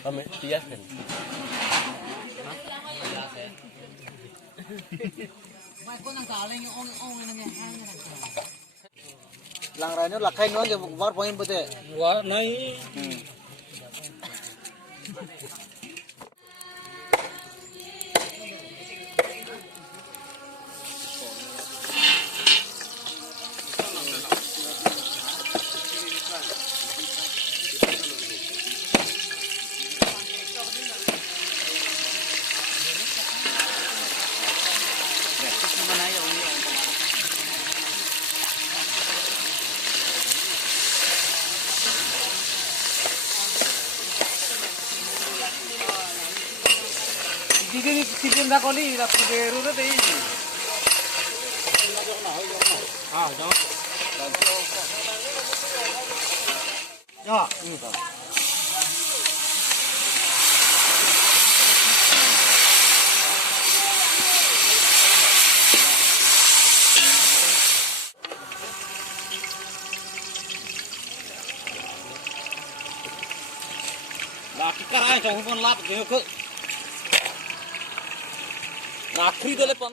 Kami tias kan. Lang rano lakai no je war point bote. Wah, naik. Didi titin na koli la pugero na dei. Ah, jangan. Ya, ini tak. Laki karai jangan pun lap dia ke. Nakri dole pan.